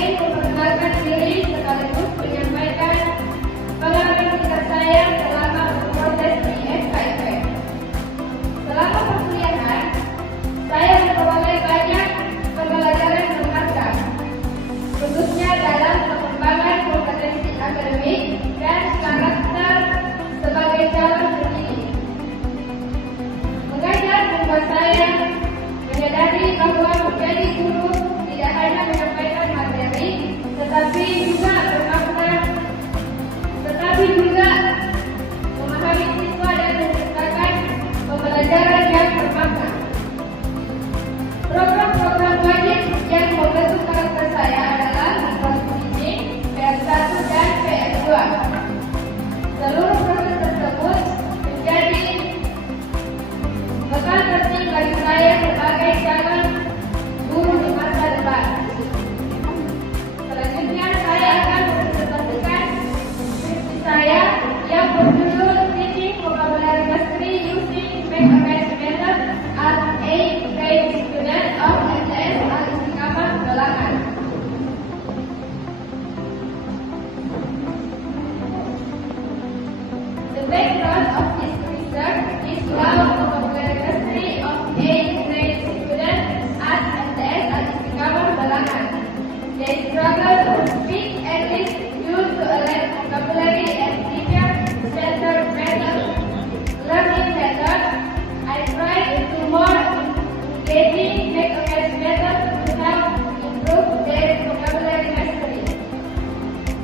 ingin memperkenalkan diri sekaligus menyampaikan pengalaman singkat saya selama berproses di FKIP. Selama perkuliahan, saya memperoleh banyak pembelajaran berharga, khususnya dalam pengembangan kompetensi akademik dan karakter sebagai calon pendidik. Mengajar membuat saya menyadari bahwa menjadi guru tidak hanya menyampaikan materi, tetapi juga memahami siswa dan menciptakan pembelajaran yang bermakna. Program-program wajib yang membentuk karakter saya adalah mikroskopis, PR1 dan PR2. Seluruh proses tersebut menjadi bekal penting bagi saya sebagai calon guru di masa depan. Selanjutnya saya akan mempresentasikan skripsi saya yang berjudul Teaching Vocabulary Mastery Using Make-A-Match Method as a Grade Student of MTS Al-Istiqamah Belakangan. The background of this research is how vocabulary mastery of 8th grade students at MTS Al-Istiqamah Belakangan. They struggle to speak English due to a lack of vocabulary and teacher-centered learning method. I tried to more engaging make-a-match method to help improve their vocabulary mastery.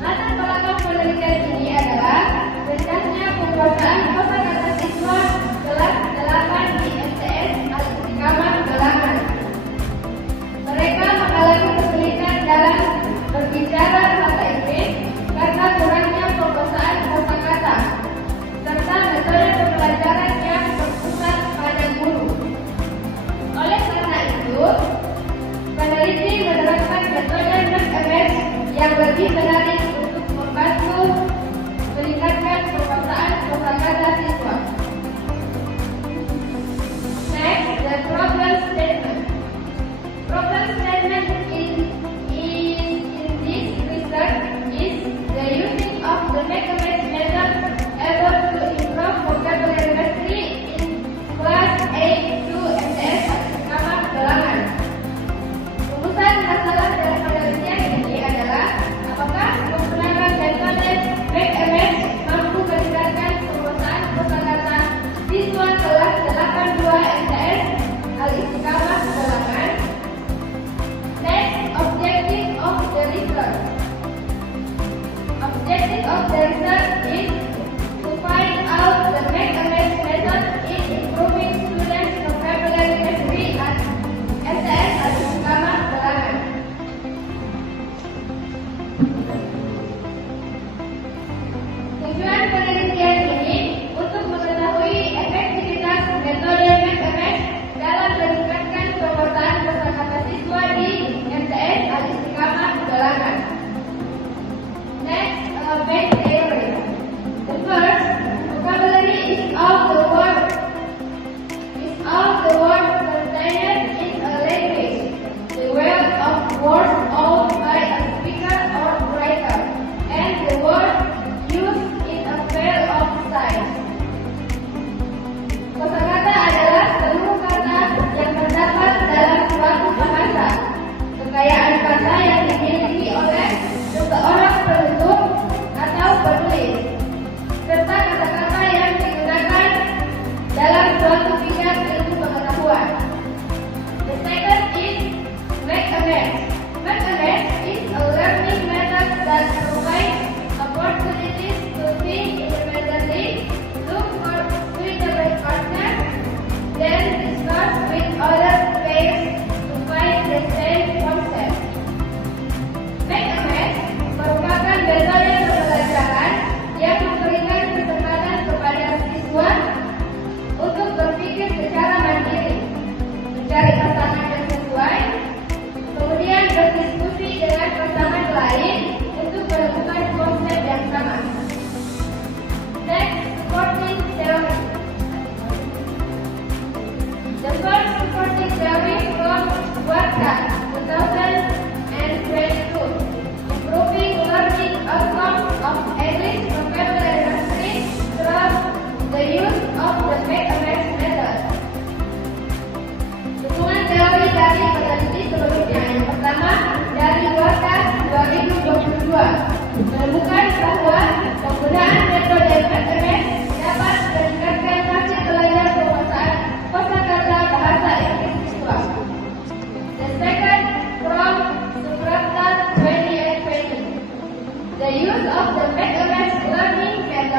Latar belakang penelitian ini adalah rendahnya penguasaan kosakata siswa kelas 8 di MTS Al-Istiqamah Belakangan. Mereka mengalami kesulitan dalam berbicara bahasa Inggris karena kurangnya penguasaan kosakata serta metode pembelajaran yang berpusat pada guru. Oleh karena itu, peneliti menerapkan metode make-a-match yang lebih menarik untuk membantu meningkatkan penguasaan kosakata siswa. Next, the problem statement. Problem statement in this research is the using of the make-a-match method able to improve vocabulary mastery in class 8 to MTS Al-Istiqamah Belakangan. Rumusan masalah dalam penelitian ini adalah apakah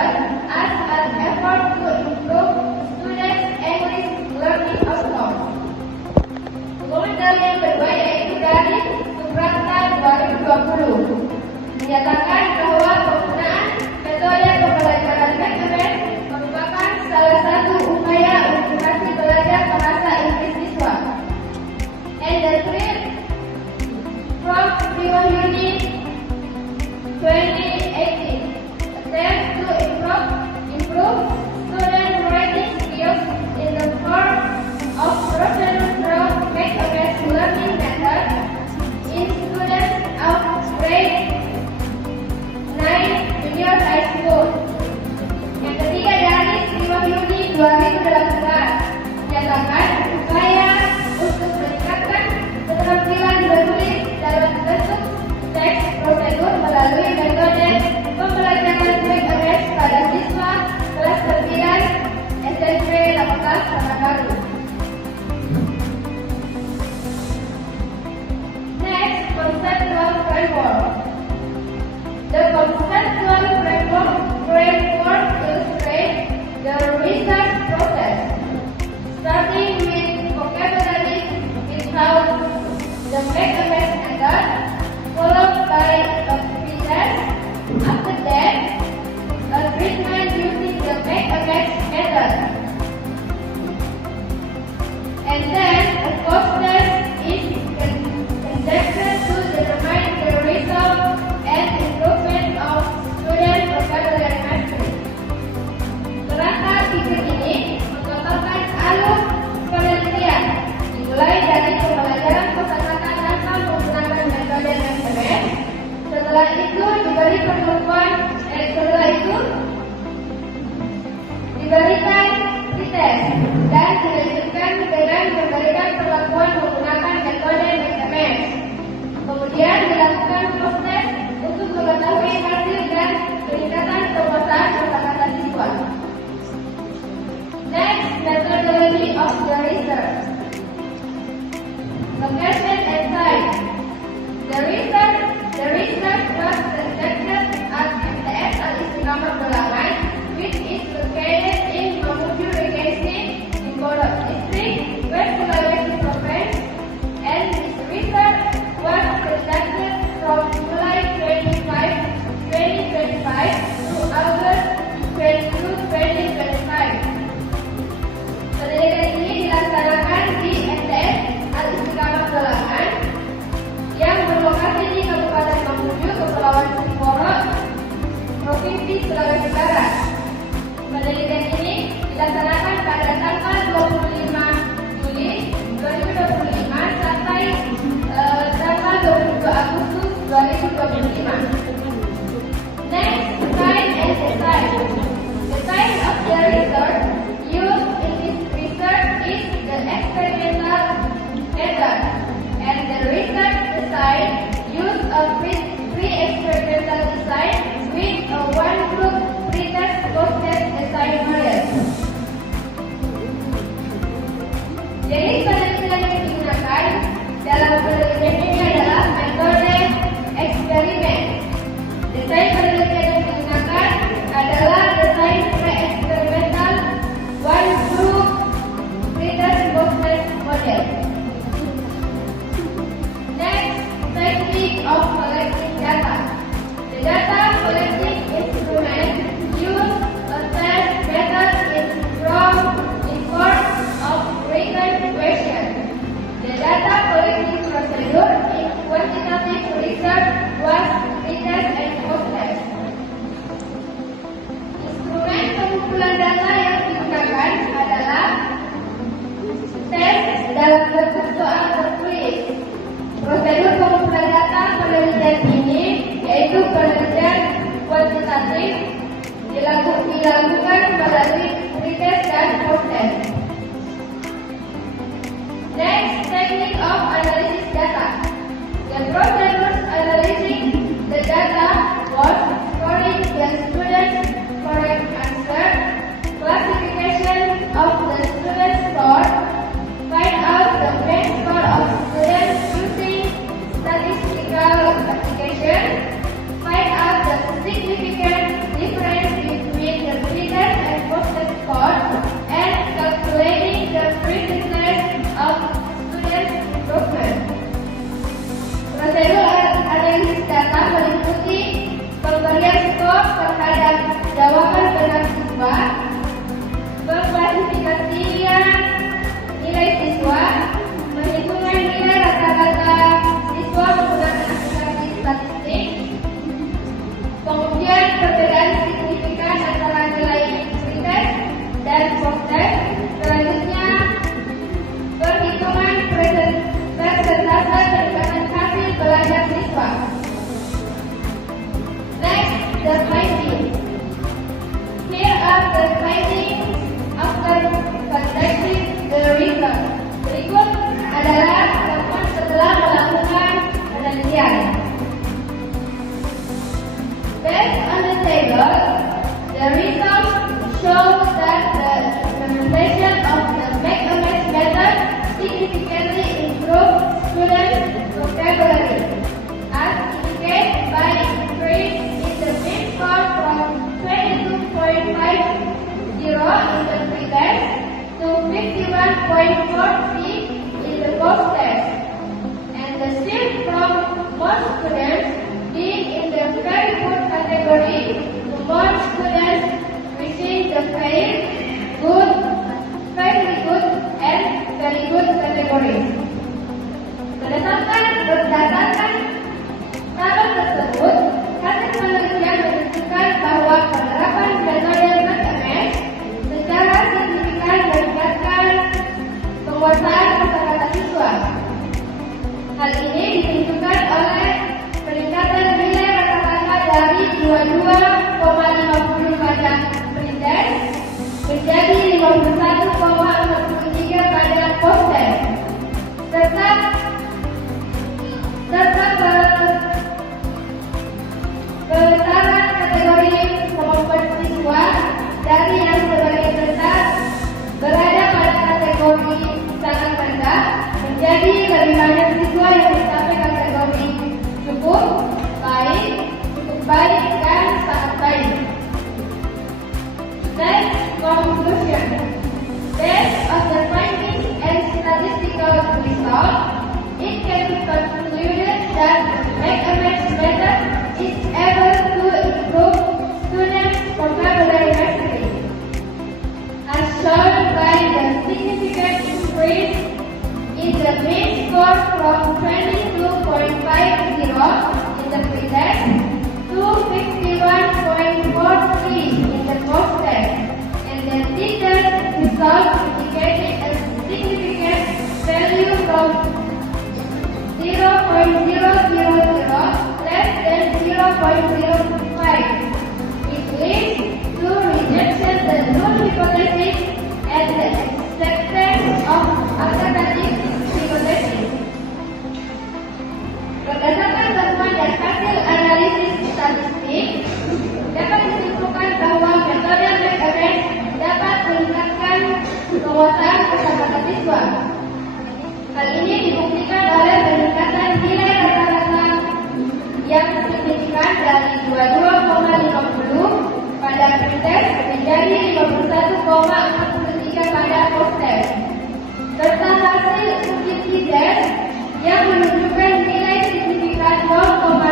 method as an effort to improve students' English learning outcomes. Dokumen yang kedua yaitu dari Suprapta 2020 menyatakan bahwa penggunaan metode pembelajaran back-to-back merupakan salah satu upaya edukasi belajar bahasa Inggris siswa. And the trip from Juni 2018 attempts to improve student writing skills in the form of procedural back-to-back learning method in students of grade 9 junior high school. Yang ketiga dari Juni 2018 menyatakan upaya untuk meningkatkan keterampilan menulis dalam bentuk teks prosedur melalui metode pembelajaran back-to-back pada siswa kelas 9 SMP 18 Pekanbaru. Next, conceptual framework. The conceptual framework illustrates the research process, starting with vocabulary without the back-to-back method, followed by a pretest. After that, a treatment using the back-to-back method, and then a post-test is conducted to determine the result and improvement of student vocabulary mastery. Kerangka pikir ini menggambarkan alur penelitian dimulai dari pembelajaran kosakata tanpa menggunakan metode back-to-back. Setelah itu diberikan pretest dan dilanjutkan dengan memberikan perlakuan menggunakan metode back-to-back. Kemudian dilakukan post-test untuk mengetahui hasil dan peningkatan penguasaan kosakata siswa. Next, methodology of the research. Location and site. The research was conducted at MTS Al-Istiqamah Belawan, which is located in Mamuju Regency in Pondok District, West Sulawesi Province, and this research was conducted from July 2025 to August 22, 2025. Penelitian ini dilaksanakan di MTS Al-Istiqamah Belawan yang berlokasi di Kabupaten Mamuju, Kepulauan Siporo, Provinsi Sulawesi Barat. Penelitian ini dilaksanakan pada tanggal 25 Juli 2025 sampai tanggal 22 Agustus 2025. Next, site and design. The site of the research used in this research is the experimental method, and the research design used a pre-experimental design with a one-group pretest post-test design model. Jenis penelitian yang digunakan dalam penelitian ini adalah metode eksperimen. Desain penelitian yang digunakan adalah desain pre-eksperimental one-group pretest post-test model. Next, technique of collecting data. The data collecting instrument use a test method in form of written question. The data collecting procedure in quantitative research was pretest and post-test. Instrumen pengumpulan data yang digunakan adalah tes dalam bentuk soal tertulis. Prosedur pengumpulan data penelitian ini yaitu penelitian kuantitatif dilakukan melalui pretest dan post-test. Next, technique of analysis data. The procedure analyzing the data was scoring the student's correct answer, classification of the student's score, find out the best score of students using statistical application, find out the significant difference between terhadap jawaban benar siswa, mengklasifikasikan nilai siswa, menghitungkan nilai rata-rata siswa menggunakan aplikasi statistik, kemudian perbedaan signifikan antara nilai pretest dan post-test, selanjutnya perhitungan persentase peningkatan hasil belajar siswa. Next, the findings. Here are the findings after conducting the result. Berikut adalah temuan setelah melakukan penelitian. Based on the table, the results show that the implementation of the Make-A-Match method significantly improved students' vocabulary, as indicated by increase in the mean score from 22.50 in the pre-test to 51.43 in the post-test, and the shift from most students being in the very good category to more students reaching the fair, good, very good, and very good category. Berdasarkan tabel tersebut, hasil penelitian menunjukkan bahwa penerapan metode Make-A-Match secara signifikan meningkatkan penguasaan kosakata siswa. Hal ini ditunjukkan oleh peningkatan nilai rata-rata dari 22,50 pada pre-test menjadi 51,43 pada post-test, serta besaran kategori kemampuan siswa dari yang sebagian besar berada pada kategori sangat rendah menjadi lebih banyak siswa yang mencapai kategori cukup baik, dan sangat baik. Next, conclusion. Based on the findings and statistical results, it can be concluded that Make-A-Match method is able to improve students' vocabulary mastery, as shown by the significant increase in the mean score from 22.50 in the pre-test to 51.43 in the post-test, and the teacher's results indicated a significant value from 0.000 less than 0.05, which leads to rejection the null hypothesis and the acceptance of alternative hypothesis. Berdasarkan temuan dan hasil analisis statistik, dapat disimpulkan bahwa metode Make-A-Match dapat meningkatkan penguasaan kosakata siswa. Hal ini dibuktikan oleh peningkatan nilai rata-rata yang signifikan dari 22,50 pada pre-test menjadi 51,43 pada post-test, serta hasil uji T-test yang menunjukkan nilai signifikan 0,000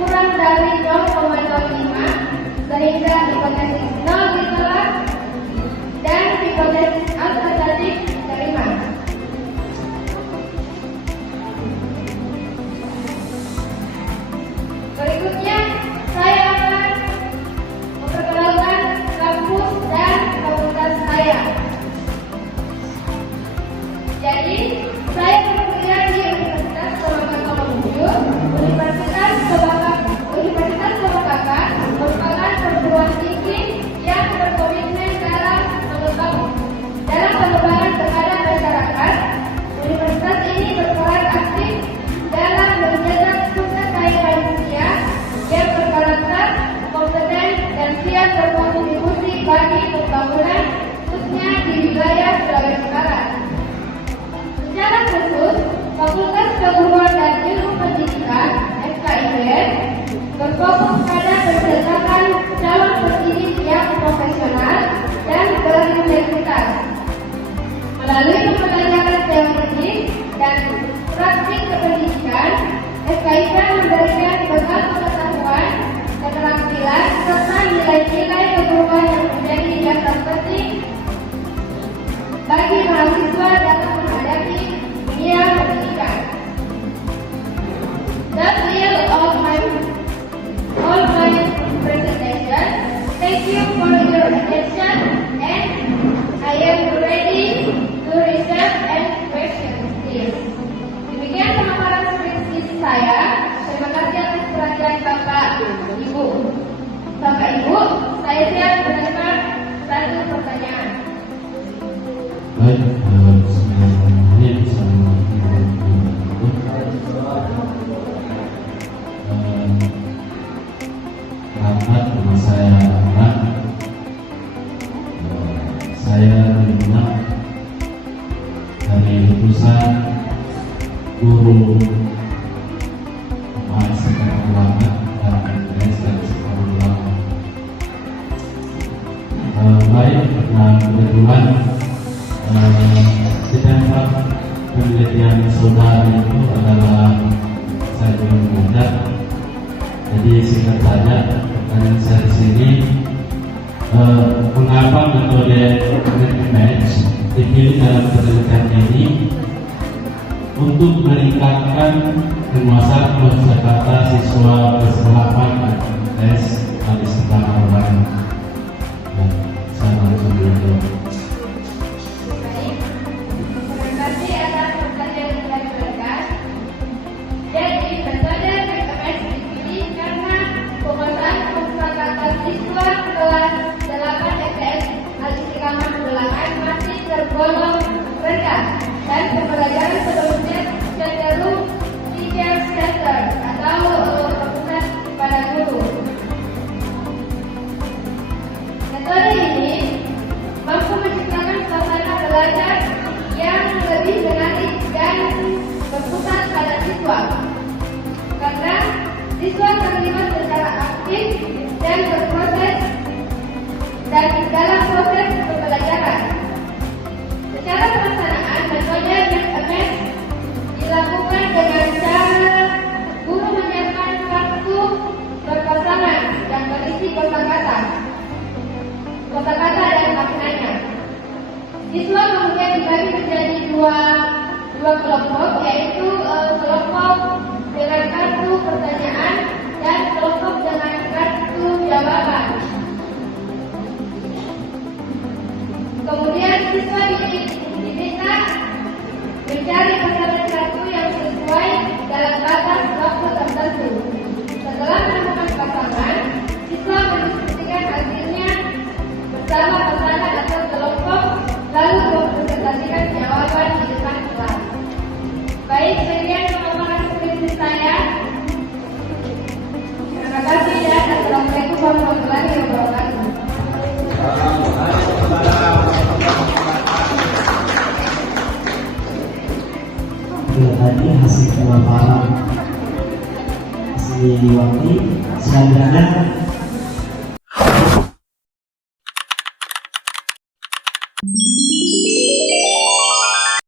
kurang dari 0,05 sehingga hipotesis nol ditolak dan hipotesis alternatif diterima. Berikutnya, saya akan memperkenalkan kampus dan fakultas saya. Jadi, saya berkuliah di Universitas Kolokaka, Universitas Kolokaka merupakan perguruan tinggi yang berkomitmen dalam pengembangan terhadap masyarakat. Universitas ini berperan aktif dalam mencetak sumber daya manusia yang berkarakter, kompeten, dan siap berkontribusi bagi pembangunan khususnya di wilayah Sulawesi Barat. Secara khusus, Fakultas Keguruan dan Ilmu Pendidikan (FKIPN) berfokus pada pencetakan calon pendidik yang profesional dan berintegritas. Melalui pembelajaran teoretik dan praktik kependidikan, FKIPN memberikan bekal pengetahuan, keterampilan, Saya siap menerima satu pertanyaan. Baik, Bismillahirrahmanirrahim. Assalamualaikum warahmatullahi wabarakatuh. Selamat, nama saya Ahmad. Saya terima dari lulusan guru Sekolah Ulama dan MTS dari Sekolah Ulama. Baik, nah kebetulan di tempat penelitian saudara itu adalah saya belum muda. Jadi singkat saja, pertanyaan saya di sini, mengapa metode image dipilih dalam penelitian ini untuk meningkatkan penguasaan kosakata siswa kelas 8 MTS di Sekolah Ulama. Saya langsung menjawab. Baik, terima kasih atas pertanyaan yang telah diberikan. Jadi, metode PMS dipilih karena penguasaan kosakata siswa kelas 8 MTS Al-Istiqamah Bulakan masih tergolong rendah dan pembelajaran sebelumnya cenderung teacher-centered atau berpusat pada guru. Metode ini mampu menciptakan suasana belajar yang lebih menarik dan berpusat pada siswa, karena siswa terlibat secara aktif dan berproses dan dalam proses pembelajaran. Secara pelaksanaan, metode PMS dilakukan dengan cara guru menyiapkan kartu berpasangan yang berisi kosakata dan maknanya. Siswa kemudian dibagi menjadi dua kelompok, yaitu kelompok dengan kartu pertanyaan dan kelompok dengan kartu jawaban. Kemudian siswa diminta mencari pasangan kartu yang sesuai dalam batas waktu tertentu. Setelah menemukan pasangan, siswa mendiskusikan hasilnya bersama pasangan atau kelompok, lalu mempresentasikan jawaban di depan kelas. Baik, sekian pemaparan skripsi saya. Terima kasih dan assalamualaikum warahmatullahi wabarakatuh. Tadi hasil pemaparan Asli Diwati. Selanjutnya